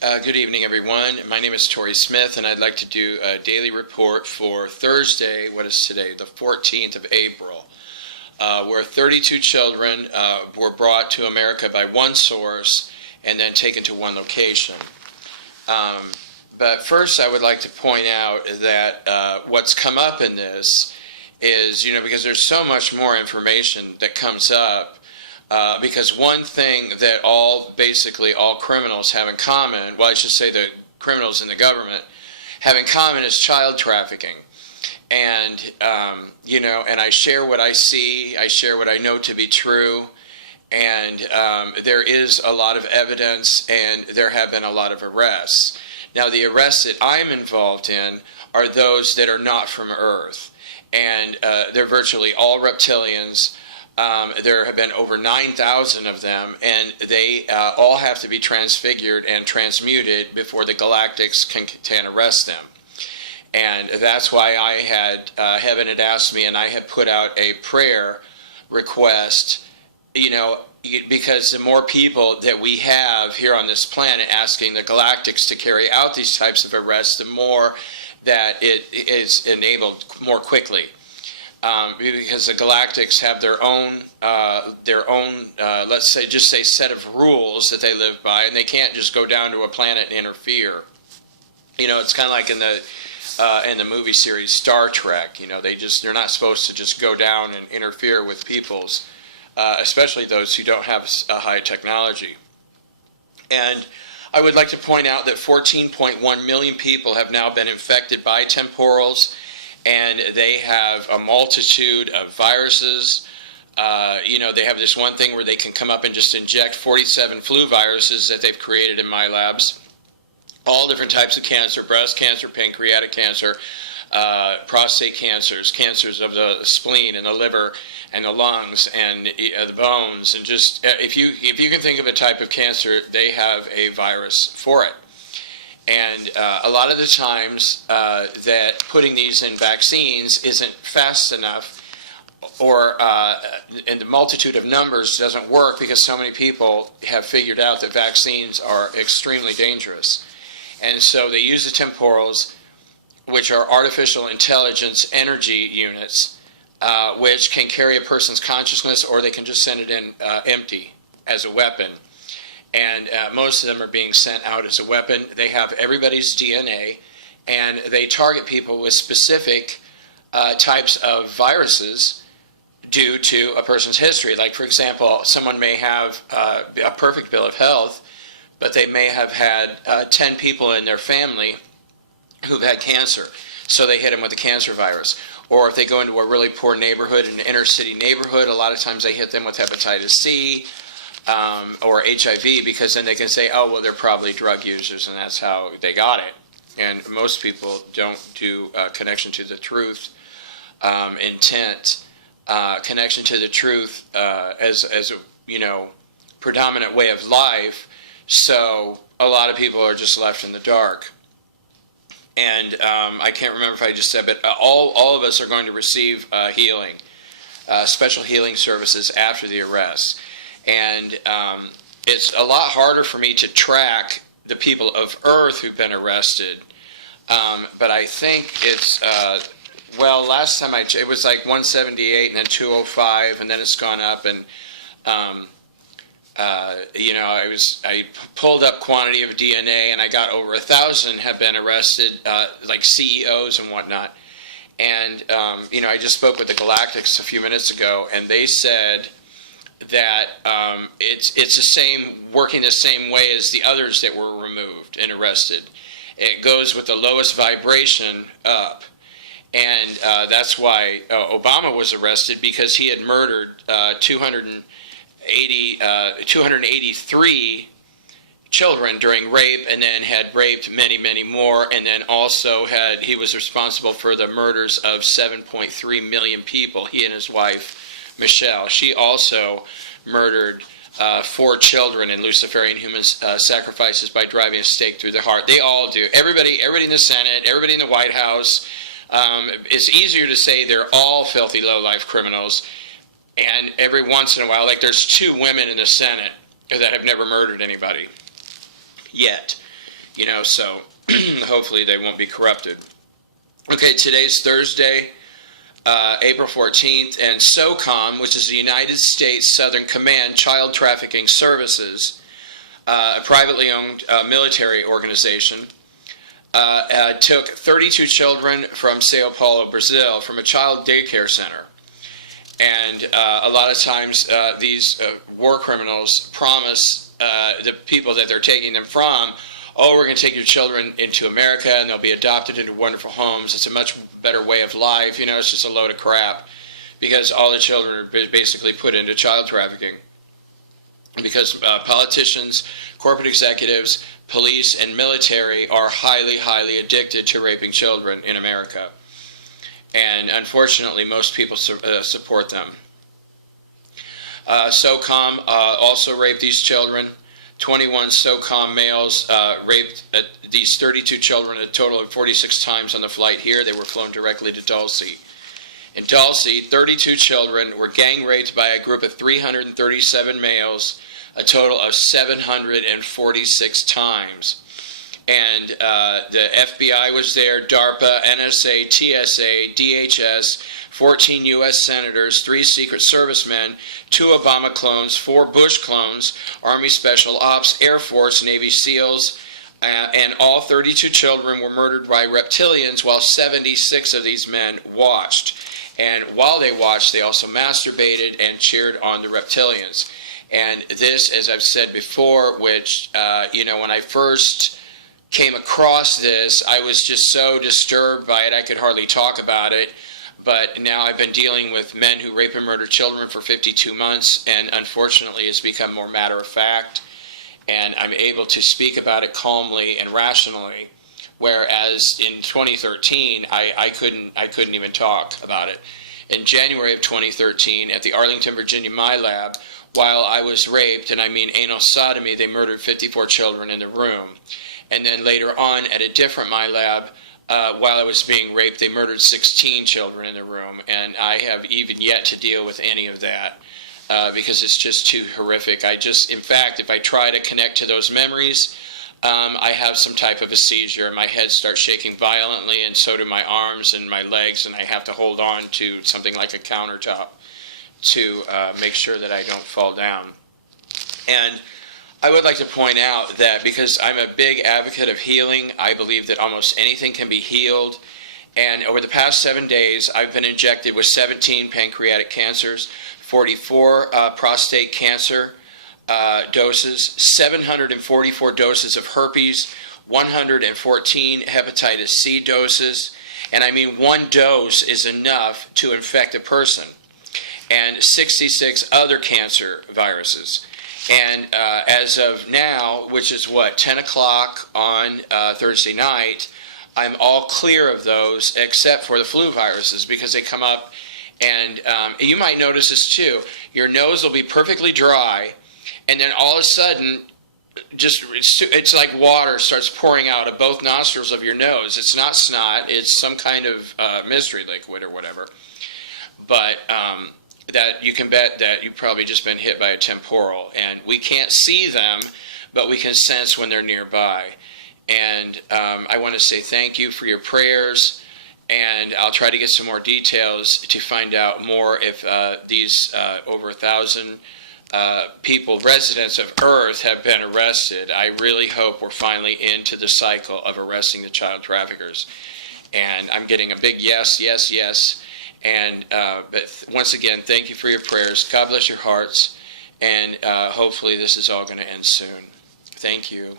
Good evening, everyone. My name is Tori Smith, and I'd like to do a daily report for Thursday, what is today, the 14th of April, where 32 children were brought to America by one source and then taken to one location. But first, I would like to point out that what's come up in this is, because there's so much more information that comes up. Because one thing that basically all criminals have in common, well, I should say the criminals in the government have in common is child trafficking. And, and I share what I see, I share what I know to be true, and there is a lot of evidence, and there have been a lot of arrests. Now, the arrests that I'm involved in are those that are not from Earth, and they're virtually all reptilians. There have been over 9,000 of them, and they all have to be transfigured and transmuted before the galactics can arrest them. And that's why I had, heaven had asked me, and I had put out a prayer request, because the more people that we have here on this planet asking the galactics to carry out these types of arrests, the more that it is enabled more quickly. Because the galactics have their own, let's say set of rules that they live by, and they can't just go down to a planet and interfere. It's kind of like in the movie series Star Trek. They're not supposed to just go down and interfere with people's, especially those who don't have high technology. And I would like to point out that 14.1 million people have now been infected by temporals. And they have a multitude of viruses. They have this one thing where they can come up and just inject 47 flu viruses that they've created in MILABs. All different types of cancer: breast cancer, pancreatic cancer, prostate cancers, cancers of the spleen and the liver and the lungs and the bones. And just, if you can think of a type of cancer, they have a virus for it. And a lot of the times that putting these in vaccines isn't fast enough, or and the multitude of numbers doesn't work because so many people have figured out that vaccines are extremely dangerous. And so they use the temporals, which are artificial intelligence energy units, which can carry a person's consciousness, or they can just send it in empty as a weapon. And most of them are being sent out as a weapon. They have everybody's DNA, and they target people with specific types of viruses due to a person's history. Like, for example, someone may have a perfect bill of health, but they may have had 10 people in their family who've had cancer, so they hit them with the cancer virus. Or if they go into a really poor neighborhood, an inner city neighborhood, a lot of times they hit them with hepatitis C, or HIV, because then they can say, oh, well, they're probably drug users, and that's how they got it. And most people don't do connection to the truth, intent, connection to the truth as a predominant way of life. So a lot of people are just left in the dark. And I can't remember if I just said, but all of us are going to receive healing, special healing services after the arrest. And it's a lot harder for me to track the people of Earth who've been arrested. But I think it's, last time it was like 178 and then 205, and then it's gone up. And, I pulled up quantity of DNA, and I got over 1,000 have been arrested, like CEOs and whatnot. And, I just spoke with the Galactics a few minutes ago, and they said that it's the same, working the same way as the others that were removed and arrested. It goes with the lowest vibration up. And that's why Obama was arrested, because he had murdered 283 children during rape, and then had raped many, many more, and then also he was responsible for the murders of 7.3 million people, he and his wife, Michelle. She also murdered 4 children in Luciferian human sacrifices by driving a stake through the heart. They all do. Everybody in the Senate, everybody in the White House. It's easier to say they're all filthy, low-life criminals. And every once in a while, like there's 2 women in the Senate that have never murdered anybody yet. So hopefully they won't be corrupted. Okay, today's Thursday, April 14th, and SOCOM, which is the United States Southern Command Child Trafficking Services, a privately owned military organization, took 32 children from Sao Paulo, Brazil, from a child daycare center. And a lot of times these war criminals promise the people that they're taking them from, oh, we're going to take your children into America and they'll be adopted into wonderful homes. It's a much better way of life. It's just a load of crap, because all the children are basically put into child trafficking. Because politicians, corporate executives, police, and military are highly, highly addicted to raping children in America. And unfortunately, most people support them. SOCOM also raped these children. 21 SOCOM males raped these 32 children a total of 46 times on the flight here. They were flown directly to DULCE. In DULCE, 32 children were gang raped by a group of 337 males, a total of 746 times. And the FBI was there, DARPA, NSA, TSA, DHS, 14 U.S. senators, 3 Secret Servicemen, 2 Obama clones, 4 Bush clones, Army Special Ops, Air Force, Navy SEALs, and all 32 children were murdered by reptilians, while 76 of these men watched. And while they watched, they also masturbated and cheered on the reptilians. And this, as I've said before, which, when I first came across this, I was just so disturbed by it, I could hardly talk about it. But now I've been dealing with men who rape and murder children for 52 months, and unfortunately it's become more matter of fact, and I'm able to speak about it calmly and rationally, whereas in 2013 I couldn't even talk about it. In January of 2013, at the Arlington, Virginia MILAB, while I was raped, and I mean anal sodomy, they murdered 54 children in the room. And then later on at a different MILAB, while I was being raped, they murdered 16 children in the room, and I have even yet to deal with any of that because it's just too horrific. In fact, if I try to connect to those memories, I have some type of a seizure. My head starts shaking violently, and so do my arms and my legs, and I have to hold on to something like a countertop to make sure that I don't fall down. And I would like to point out that because I'm a big advocate of healing, I believe that almost anything can be healed. And over the past 7 days, I've been injected with 17 pancreatic cancers, 44 prostate cancer doses, 744 doses of herpes, 114 hepatitis C doses. And I mean, one dose is enough to infect a person. And 66 other cancer viruses. And as of now, which is 10 o'clock on Thursday night, I'm all clear of those except for the flu viruses, because they come up, and you might notice this too. Your nose will be perfectly dry, and then all of a sudden, it's like water starts pouring out of both nostrils of your nose. It's not snot, it's some kind of mystery liquid or whatever. But that you can bet that you've probably just been hit by a temporal, and we can't see them, but we can sense when they're nearby. And I want to say thank you for your prayers, and I'll try to get some more details to find out more if these over 1,000 people, residents of Earth, have been arrested. I really hope we're finally into the cycle of arresting the child traffickers. And I'm getting a big yes, yes, yes. And but once again, thank you for your prayers. God bless your hearts, and hopefully this is all going to end soon. Thank you.